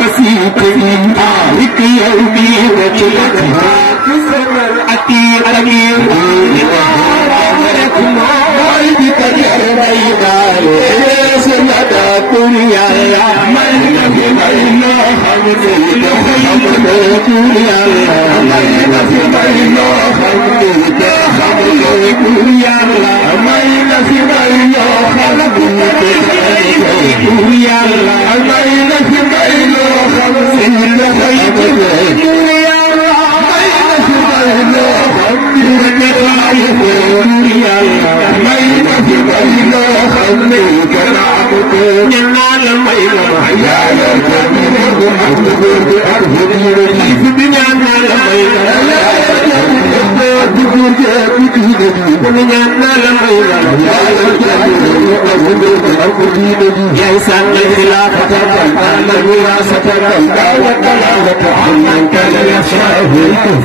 بسيط طارق يومي وجهتها تسمر أتير أمير وعرفكم والدك جربينا سندا كوريا من في بين خمسة كوريا من في بين خمسة كوريا من في بين كوريا من في بين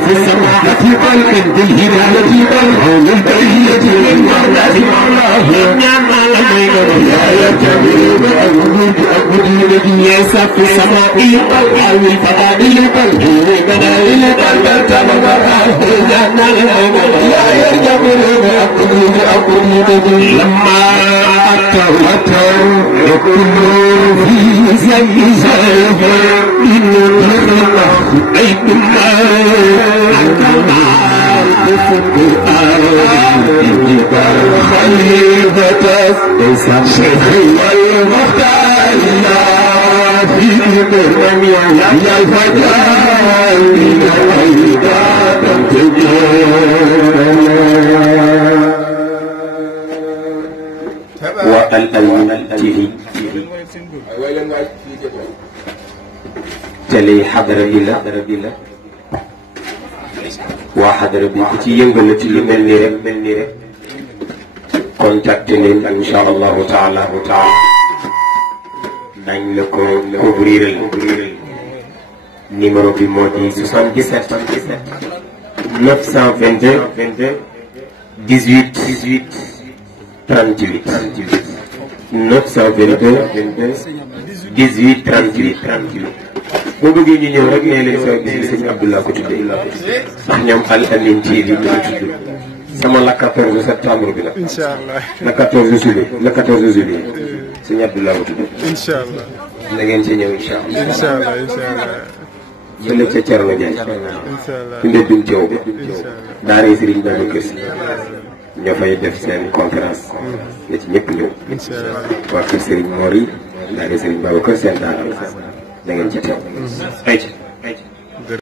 في السماء في قلب بالهلال في قلب البرية من مرضى الله لا يرتبي بأبدي يسا في السماء أو الفضائل بدائل لا يرتبي بأبدي لما أتوا يكون في زي زهر من الرمح أي خليفة شيخي والمختار في برم يا الفتاة من العيدات والألمنته تلي حضر بلا وحضر بكتي ينقل تلي من نيرك contactez leen insha allahu taala nañ la ko couvrir numéro bi moo di 77 922 18 38 922 18 38 boo bëggee ñu ñëw rek nee leen sa bis sëñ Abdullah ko tuddee ndax ñoom Al Amine TV bi ñu tudd sama la 14 septembre bi la. Inch'Allah. Le 14 juillet. Le 14 juillet. Sëñ Abdullah ko tudd. Inch'Allah. na ngeen ci ñëw inch'Allah. Inch'Allah inch'Allah. fële ca Thierno Ndiaye. Inch'Allah. Inde Dum Thiaw bi. Inch'Allah. Daara Serigne Babacar Sy. ñoo fay def seen conférence. na ci ñëpp ñëw. Inch'Allah. waa kër Serigne Mor yi. Daara Serigne Babacar seen daara la. na ngeen ci teew.